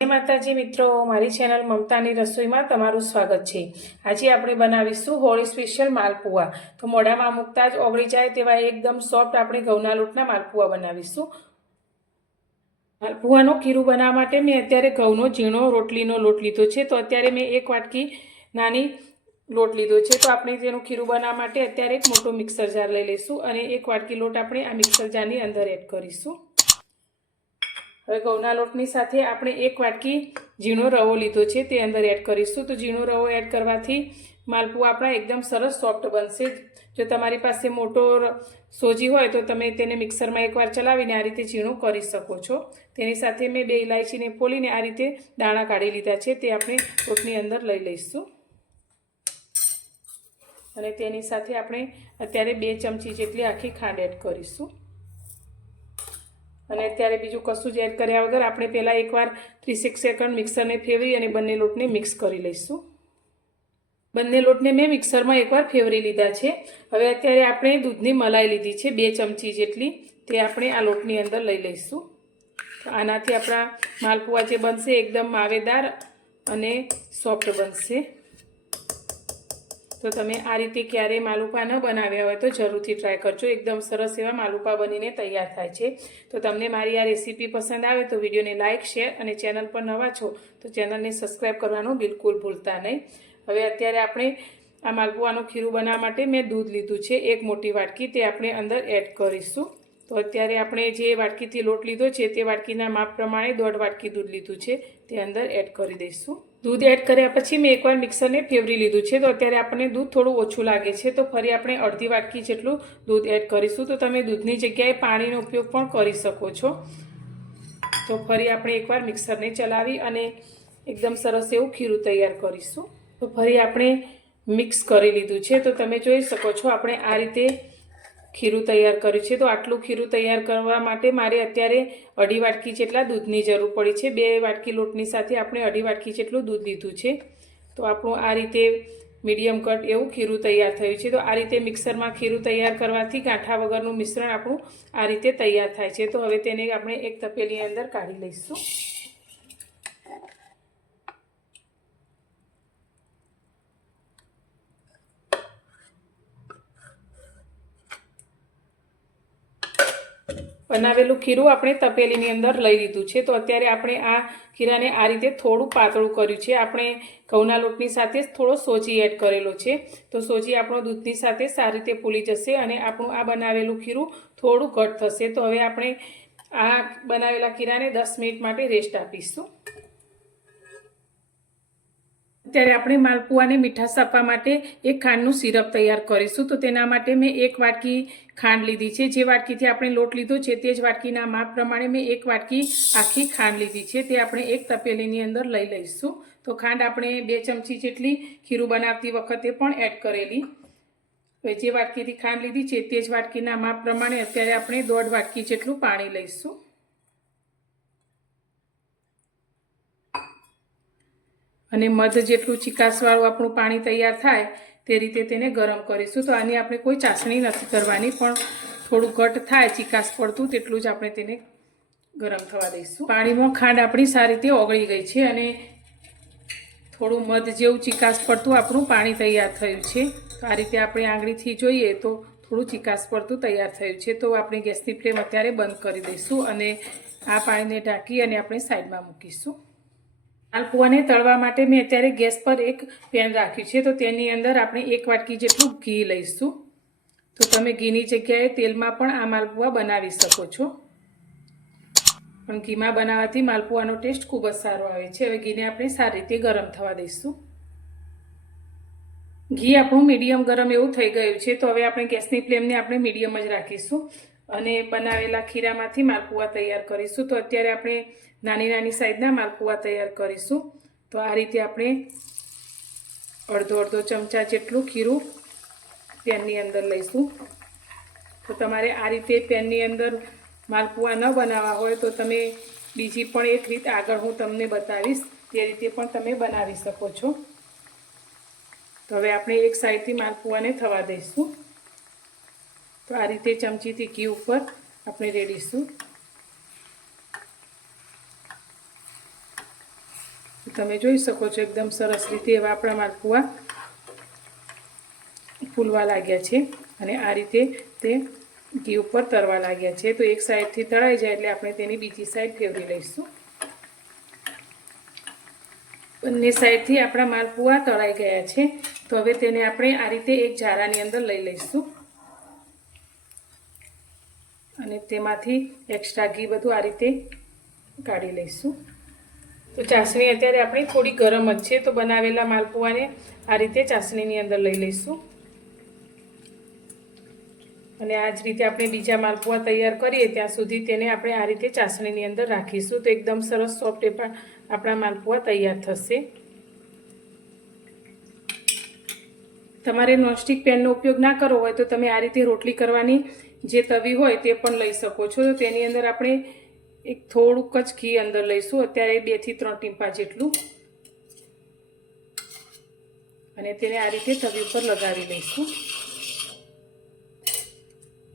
જય માતાજી મિત્રો, મારી ચેનલ મમતાની રસોઈમાં તમારું સ્વાગત છે। આજે આપણે બનાવીશું હોળી સ્પેશિયલ માલપુઆ। તો મોઢામાં મૂકતા જ ઓગળી જાય તેવા એકદમ સોફ્ટ આપણે ઘઉંના લોટના માલપુઆ બનાવીશું। માલપુઆનું ખીરું બનાવવા માટે મેં અત્યારે ઘઉંનો ઝીણો રોટલીનો લોટ લીધો છે। તો અત્યારે મેં એક વાટકી નાની લોટ લીધો છે। તો આપણે તેનું ખીરું બનાવવા માટે અત્યારે એક મોટો મિક્સર જાર લઈ લઈશું અને એક વાટકી લોટ આપણે આ મિક્સર જારની અંદર એડ કરીશું। હવે ઘઉંના લોટની સાથે આપણે એક વાટકી ઝીણો રવો લીધો છે તે અંદર એડ કરીશું। તો ઝીણો રવો એડ કરવાથી માલપુઆ આપણા એકદમ સરસ સોફ્ટ બનશે। જો તમારી પાસે મોટો સોજી હોય તો તમે તેને મિક્સરમાં એકવાર ચલાવીને આ રીતે ઝીણું કરી શકો છો। તેની સાથે મેં 2 ઇલાયચીને ફોલીને આ રીતે દાણા કાઢી લીધા છે, તે આપણે લોટની અંદર લઈ લઈશું અને તેની સાથે આપણે અત્યારે 2 ચમચી જેટલી આખી ખાંડ એડ કરીશું। અને અત્યારે બીજું કશું જ એડ કર્યા વગર આપણે પહેલાં એકવાર 30 સેકન્ડ મિક્સરને ફેરવી અને બંને લોટને મિક્સ કરી લઈશું। બંને લોટને મેં મિક્સરમાં એકવાર ફેરવી લીધા છે। હવે અત્યારે આપણે દૂધની મલાઈ લીધી છે 2 ચમચી જેટલી, તે આપણે આ લોટની અંદર લઈ લઈશું। તો આનાથી આપણા માલપુઆ જે બનશે એકદમ માવેદાર અને સોફ્ટ બનશે। તો તમે આ રીતે ક્યારેય માલપુઆ ન બનાવ્યા હોય તો જરૂરથી ટ્રાય કરજો, એકદમ સરસ એવા માલપુઆ બનીને તૈયાર થાય છે। તો તમને મારી આ રેસીપી પસંદ આવે તો વિડીયોને લાઇક, શેર અને ચેનલ પર નવા છો તો ચેનલને સબસ્ક્રાઈબ કરવાનું બિલકુલ ભૂલતા નહીં। હવે અત્યારે આપણે આ માલપુઆનું ખીરું બનાવવા માટે મેં દૂધ લીધું છે 1 મોટી વાટકી, તે આપણે અંદર એડ કરીશું। તો અત્યારે આપણે જે વાટકીથી લોટ લીધો છે તે વાટકીના માપ પ્રમાણે 1.5 વાટકી દૂધ લીધું છે, તે અંદર એડ કરી દઈશું। દૂધ એડ કર્યા પછી મેં એકવાર મિક્સરને ફેરવી લીધું છે। તો અત્યારે આપણને દૂધ થોડું ઓછું લાગે છે તો ફરી આપણે અડધી વાટકી જેટલું દૂધ એડ કરીશું। તો તમે દૂધની જગ્યાએ પાણીનો ઉપયોગ પણ કરી શકો છો। તો ફરી આપણે એકવાર મિક્સરને ચલાવી અને એકદમ સરસ એવું ખીરું તૈયાર કરીશું। તો ફરી આપણે મિક્સ કરી લીધું છે। તો તમે જોઈ શકો છો આપણે આ રીતે ખીરું તૈયાર કર્યું છે। તો આટલું ખીરું તૈયાર કરવા માટે મારે અત્યારે 2.5 વાટકી જેટલા દૂધની જરૂર પડી છે। 2 વાટકી લોટની સાથે આપણે 2.5 વાટકી જેટલું દૂધ લીધું છે। તો આપણું આ રીતે મીડિયમ કટ એવું ખીરું તૈયાર થયું છે। તો આ રીતે મિક્સરમાં ખીરું તૈયાર કરવાથી ગાંઠા વગરનું મિશ્રણ આપણું આ રીતે તૈયાર થાય છે। તો હવે તેને આપણે એક તપેલીની અંદર કાઢી લઈશું। બનાવેલું ખીરું આપણે તપેલીની અંદર લઈ લીધું છે। તો અત્યારે આપણે આ ખીરાને આ રીતે થોડું પાતળું કર્યું છે। આપણે ઘઉંના લોટની સાથે થોડો સોજી એડ કરેલો છે, તો સોજી આપણો દૂધની સાથે સારી રીતે ફૂલી જશે અને આપણું આ બનાવેલું ખીરું થોડું ઘટ થશે। તો હવે આપણે આ બનાવેલા ખીરાને 10 મિનિટ માટે રેસ્ટ આપીશું। અત્યારે આપણે માલપુઆને મીઠાશ આપવા માટે એક ખાંડનું સિરપ તૈયાર કરીશું। તો તેના માટે મેં 1 વાટકી ખાંડ લીધી છે। જે વાટકીથી આપણે લોટ લીધો છે તે જ વાટકીના માપ પ્રમાણે મેં 1 વાટકી આખી ખાંડ લીધી છે, તે આપણે એક તપેલીની અંદર લઈ લઈશું। તો ખાંડ આપણે 2 ચમચી જેટલી ખીરું બનાવતી વખતે પણ એડ કરેલી। હવે જે વાટકીથી ખાંડ લીધી છે તે જ વાટકીના માપ પ્રમાણે અત્યારે આપણે 1.5 વાટકી જેટલું પાણી લઈશું અને મધ જેટલું ચીકાશવાળું આપણું પાણી તૈયાર થાય તે રીતે તેને ગરમ કરીશું। તો આની આપણે કોઈ ચાસણી નથી કરવાની, પણ થોડું ઘટ થાય ચીકાશ પડતું તેટલું જ આપણે તેને ગરમ થવા દઈશું। પાણીમાં ખાંડ આપણી સારી રીતે ઓગળી ગઈ છે અને થોડું મધ જેવું ચીકાશ પડતું આપણું પાણી તૈયાર થયું છે। તો આ રીતે આપણે આંગળીથી જોઈએ તો થોડું ચીકાશ પડતું તૈયાર થયું છે। તો આપણે ગેસની ફ્લેમ અત્યારે બંધ કરી દઈશું અને આ પાણીને ઢાંકી અને આપણે સાઈડમાં મૂકીશું। માલપુઆને તળવા માટે મેં અત્યારે ગેસ પર એક પેન રાખ્યું છે। તો તેની અંદર આપણે 1 વાટકી જેટલું ઘી લઈશું। તો તમે ઘીની જગ્યાએ તેલમાં પણ આ માલપુઆ બનાવી શકો છો, પણ ઘીમાં બનાવવાથી માલપુઆનો ટેસ્ટ ખૂબ જ સારો આવે છે। હવે ઘીને આપણે સારી રીતે ગરમ થવા દઈશું। ઘી આપણું મીડિયમ ગરમ એવું થઈ ગયું છે। તો હવે આપણે ગેસની ફ્લેમને આપણે મીડિયમ જ રાખીશું અને બનાવેલા ખીરામાંથી માલપુઆ તૈયાર કરીશું। તો અત્યારે આપણે નાની નાની સાઈઝના માલપુઆ તૈયાર કરીશું। તો આ રીતે આપણે અડધો ચમચા જેટલું ખીરું પેનની અંદર લઈશું। તો તમારે આ રીતે પેનની અંદર માલપુઆ ન બનાવવા હોય તો તમે બીજી પણ એક રીત આગળ હું તમને બતાવીશ, તે રીતે પણ તમે બનાવી શકો છો। તો હવે આપણે એક સાઈડથી માલપુઆને થવા દઈશું। તો આ રીતે ચમચીથી ઘી ઉપર આપણે રેડીશું। તમે જોઈ શકો છો એકદમ સરસ રીતે એવા આપણા માલપુઆ ફૂલવા લાગ્યા છે અને આ રીતે તે ઘી ઉપર તરવા લાગ્યા છે. તો એક સાઈડથી તળાઈ જાય એટલે આપણે તેની બીજી સાઈડ ફેરવી લઈશું. બંને સાઈડથી આપણા માલપુઆ તળાઈ ગયા છે. તો હવે તેને આપણે આ રીતે એક જારાની અંદર લઈ લઈશું અને તેમાંથી એક્સ્ટ્રા ઘી બધું આ રીતે કાઢી લઈશું. તો ચાસણી અત્યારે આપણી થોડી ગરમ જ છે, તો બનાવેલા માલપુઆને આ રીતે ચાસણીની અંદર લઈ લઈશું અને આ જ રીતે આપણે બીજા માલપુઆ તૈયાર કરીએ ત્યાં સુધી તેને આપણે આ રીતે ચાસણીની અંદર રાખીશું. તો એકદમ સરસ સોફ્ટ આપણા માલપુઆ તૈયાર થશે. તમારે નોનસ્ટિક પેનનો ઉપયોગ ના કરવો હોય તો તમે આ રીતે રોટલી કરવાની જે તવી હોય તે પણ લઈ શકો છો. તો તેની અંદર આપણે એક થોડુંક જ ઘી અંદર લઈશું, અત્યારે 2 થી 3 ટીમ્પા જેટલું, અને તેને આ રીતે તવી ઉપર લગાવી લઈશું.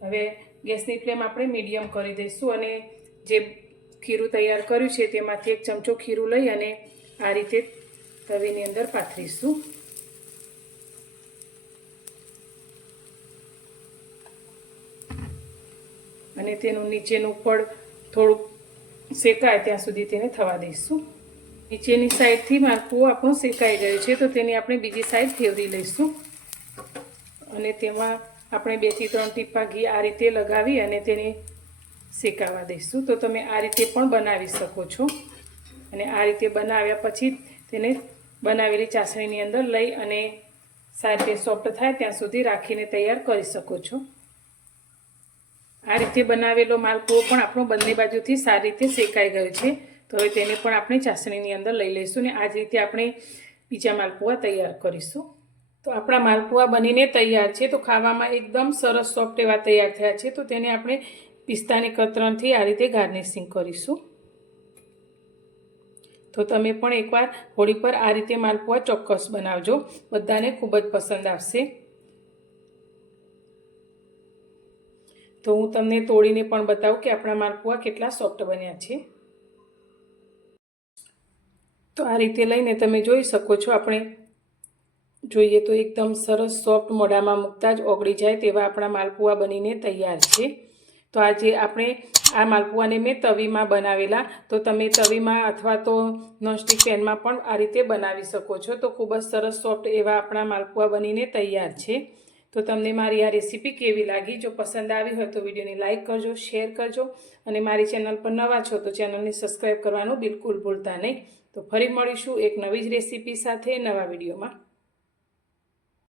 હવે ગેસની ફ્લેમ આપણે મીડિયમ કરી દઈશું અને જે ખીરું તૈયાર કર્યું છે તેમાંથી 1 ચમચો ખીરું લઈ અને આ રીતે તવીની અંદર પાથરીશું. અને તેનું નીચેનું પડ થોડુંક શેકાય ત્યાં સુધી તેને થવા દઈશું. નીચેની સાઈડથી માલપુઓ આપણું શેકાઈ ગયું છે, તો તેની આપણે બીજી સાઈડ ફેરવી લઈશું અને તેમાં આપણે 2 થી 3 ટીપા ઘી આ રીતે લગાવી અને તેને શેકાવા દઈશું. તો તમે આ રીતે પણ બનાવી શકો છો અને આ રીતે બનાવ્યા પછી તેને બનાવેલી ચાસણીની અંદર લઈ અને સારી રીતે સોફ્ટ થાય ત્યાં સુધી રાખીને તૈયાર કરી શકો છો. આ રીતે બનાવેલો માલપુઓ પણ આપણો બંને બાજુથી સારી રીતે શેકાઈ ગયો છે. તો હવે તેને પણ આપણે ચાસણીની અંદર લઈ લઈશું અને આ જ રીતે આપણે બીજા માલપુઆ તૈયાર કરીશું. તો આપણા માલપુઆ બનીને તૈયાર છે. તો ખાવામાં એકદમ સરસ સોફ્ટ એવા તૈયાર થયા છે. તો તેને આપણે પિસ્તાની કતરણથી આ રીતે ગાર્નિશિંગ કરીશું. તો તમે પણ એકવાર હોળી પર આ રીતે માલપુઆ ચોક્કસ બનાવજો, બધાને ખૂબ જ પસંદ આવશે. તો હું તમને તોડીને પણ બતાવું કે આપણા માલપુઆ કેટલા સોફ્ટ બન્યા છે. તો આ રીતે લઈને તમે જોઈ શકો છો, આપણે જોઈએ તો એકદમ સરસ સોફ્ટ, મોઢામાં મૂકતા જ ઓગળી જાય તેવા આપણા માલપુઆ બનીને તૈયાર છે. તો આજે આપણે આ માલપુઆને મેં તવીમાં બનાવેલા, તો તમે તવીમાં અથવા તો નોનસ્ટિક પેનમાં પણ આ રીતે બનાવી શકો છો. તો ખૂબ જ સરસ સોફ્ટ એવા આપણા માલપુઆ બનીને તૈયાર છે. તો તમને મારી આ રેસીપી કેવી લાગી? જો પસંદ આવી હોય તો વિડીયોને લાઇક કરજો, શેર કરજો અને મારી ચેનલ પર નવા છો તો ચેનલને સબસ્ક્રાઈબ કરવાનું બિલકુલ ભૂલતા નહીં. તો ફરી મળીશું એક નવી જ રેસીપી સાથે નવા વિડીયોમાં.